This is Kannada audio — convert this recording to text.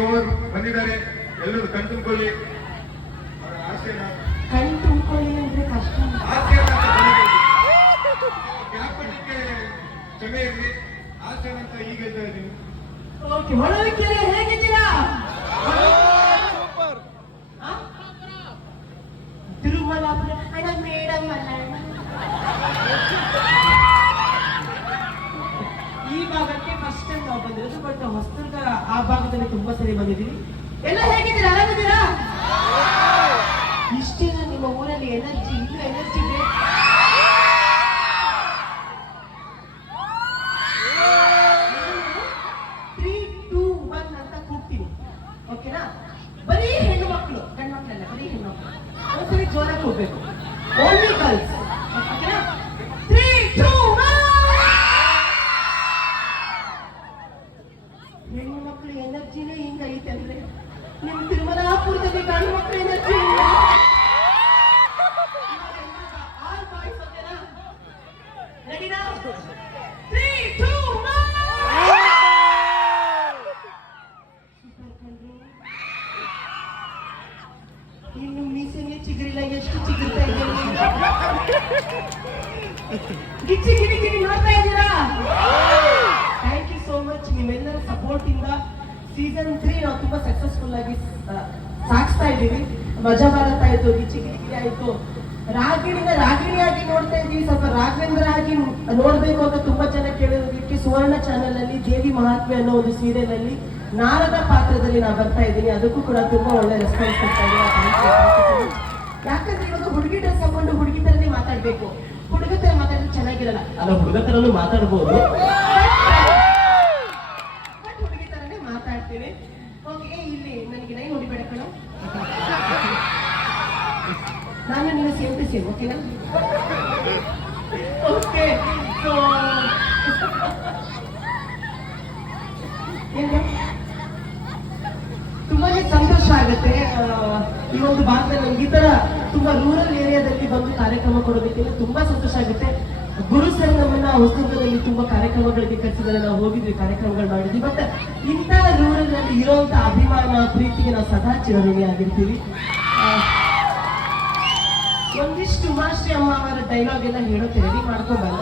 ಓವರ್ ಬಂದಿದ್ದಾರೆ. ಎಲ್ಲರೂ ಕಣ್ ತುಂಬಿಕೊಳ್ಳಿ. ಆಸೆನ ಕಣ್ ತುಂಬಿಕೊಳ್ಳಿ ಅಂದ್ರೆ ಕಷ್ಟ. ಜ್ಞಾಪಕಕ್ಕೆ ಕ್ಷಮೆ ಇರಲಿ. ಆಸೆನ ಅಂತ ಈಗ ಹೇಳ್ತಾ ಇದ್ದೀನಿ. ಓಕೆ, ಹೊಳಲಿಕೆರೆ ಹೇಗಿದ್ದೀರಾ? ತಿರುಮಲಾಪುರ ಅಣ್ಣ ಮೇಡಮ್ ಅಲ್ಲ ಅಣ್ಣ. ಈ ಭಾಗಕ್ಕೆ ಫಸ್ಟ್ ಟೈಮ್ ನಾವು ಬಂದಿರೋದು, ಬಟ್ ಹೊಸದುರ್ಗ ಆ ಭಾಗದಲ್ಲಿ ತುಂಬಾ ಸರಿ ಬಂದಿದ್ದೀವಿ. ಎಲ್ಲ ಹೇಗಿದ್ದೀರಾ? ಆರಾಮಿದ್ದೀರಾ? ಇಷ್ಟೇನ ನಿಮ್ಮ ಊರಲ್ಲಿ ಎನರ್ಜಿ? ಇನ್ನೂ ಎನರ್ಜಿ ಬೇಕು. 3, 2, 1 ಅಂತ ಕೂಗ್ತೀನಿ, ಓಕೆನಾ? ಬರೀ ಹೆಣ್ಣು ಮಕ್ಕಳು, ಗಂಡು ಮಕ್ಕಳಲ್ಲ, ಬರೀ ಹೆಣ್ಣು ಮಕ್ಕಳು. ಒಂದ್ಸರಿ ಜೋರಾಗಿ ಹೋಗ್ಬೇಕು. ಓನ್ಲಿ ಗರ್ಲ್ಸ್, ಓಕೆನಾ? 3, 2, 1. ಹೆಣ್ಣು ಮಕ್ಕಳು ಎನರ್ಜಿನೇ ಹಿಂಗೈತೆ ಅಂದ್ರೆ ನಿಮ್ಮ ತಿರುಮಲಾಪುರದಲ್ಲಿ ಗಂಡು ಮಕ್ಕಳು ಎನರ್ಜಿ ಆಲ್ ಬಾಯ್ಸ್, ಓಕೆನಾ? ರೆಡಿನಾ? 3, 2, 1. ಇನ್ನು ಮೀಸೆನೇ ಚಿಗುರಿಲ್ಲ, ಎಷ್ಟು ಚಿಗುರ್ತಾ ಇದೆ. ಗಿಚ್ಚಿ ಗಿರಿ ಗಿರಿ ನೋಡ್ತಾ ಇದ್ದೀರಾ? Thank you so much. ನಿಮ್ಮೆಲ್ಲರ ಸಪೋರ್ಟ್ ಇಂದ ಸೀಸನ್ 3 ನಾವು ತುಂಬಾ ಸಕ್ಸಸ್ಫುಲ್ ಆಗಿ ಸಾಗಿಸ್ತಾ ಇದ್ದೀವಿ. ಮಜಾ ಭಾರತ ಆಯ್ತು, ಗಿಚ್ಚಿ ಗಿರಿ ಗಿರಿ ಆಯ್ತು, ರಾಗಿಣಿನ ರಾಗಿಣಿಯಾಗಿ ನೋಡ್ತಾ ಇದ್ದೀವಿ. ಸ್ವಲ್ಪ ರಾಘವೇಂದ್ರ ಆಗಿ ನೋಡ್ಬೇಕು ಅಂತ ತುಂಬಾ ಜನ ಕೇಳೋದಕ್ಕೆ ಸುವರ್ಣ ಚಾನೆಲ್ ಅಲ್ಲಿ ದೇವಿ ಮಹಾತ್ಮೆ ಅನ್ನೋ ಒಂದು ಸೀರಿಯಲ್ ಅಲ್ಲಿ ನಾರದ ಪಾತ್ರದಲ್ಲಿ ನಾವು ಬರ್ತಾ ಇದ್ದೀನಿ. ಅದಕ್ಕೂ ಕೂಡ ತುಂಬಾ ಒಳ್ಳೆ ರೆಸ್ಪಾನ್ಸ್ ಕೊಡ್ತಾ ಇದ್ದೀವಿ. ಯಾಕಂದ್ರೆ ಇವಾಗ ಹುಡುಗಿ ಡ್ರೆಸ್ ಹಾಕೊಂಡು ಹುಡುಗಿ ತರನೇ ಮಾತಾಡ್ಬೇಕು. ಹುಡುಗ ತರ ಮಾತಾಡಿದ್ರೆ ಚೆನ್ನಾಗಿರಲ್ಲ. ಅಲ್ಲ, ಹುಡುಗ ತರನು ಮಾತಾಡ್ಬೋದು, ಬಟ್ ಹುಡುಗಿ ತರನೇ ಮಾತಾಡ್ತೀನಿ. ಓಕೆ, ಇಲ್ಲಿ ನನಗೆ ಲೈನ್ ಹೊಡಿಬೇಡ ಕಣ. ನಾನು ನೀನು ಸೇಮ್ ಟು ಸೇಮ್, ಓಕೆನಾ? ಓಕೆ, ಸೊ ತುಂಬಾನೇ ಸಂತೋಷ ಆಗುತ್ತೆ ಈ ಒಂದು ಭಾಗದಲ್ಲಿ ನಮ್ಗೆ ಈ ತರ ತುಂಬಾ ರೂರಲ್ ಏರಿಯಾದಲ್ಲಿ ಬಂದು ಕಾರ್ಯಕ್ರಮ ಕೊಡೋದಕ್ಕೆ ತುಂಬಾ ಸಂತೋಷ ಆಗುತ್ತೆ. ಗುರು ಸರ್ ನಮ್ಮನ್ನ ಹೊಸದುರ್ಗದಲ್ಲಿ ತುಂಬಾ ಕಾರ್ಯಕ್ರಮಗಳಿಗೆ ಕರೆಸಿದರೆ ನಾವು ಹೋಗಿದ್ವಿ, ಕಾರ್ಯಕ್ರಮಗಳು ಮಾಡಿದ್ವಿ. ಬಟ್ ಇಂಥ ರೂರಲ್ ನಲ್ಲಿ ಇರುವಂತ ಅಭಿಮಾನ ಪ್ರೀತಿಗೆ ನಾವು ಸದಾ ಚಿರಋಣಿ ಆಗಿರ್ತೀವಿ. ಒಂದಿಷ್ಟು ಉಮಾಶ್ರೀ ಅಮ್ಮ ಅವರ ಡೈಲಾಗ್ ಎಲ್ಲ ಹೇಳೋಕೆ ರೆಡಿ ಮಾಡ್ಕೊಂಡು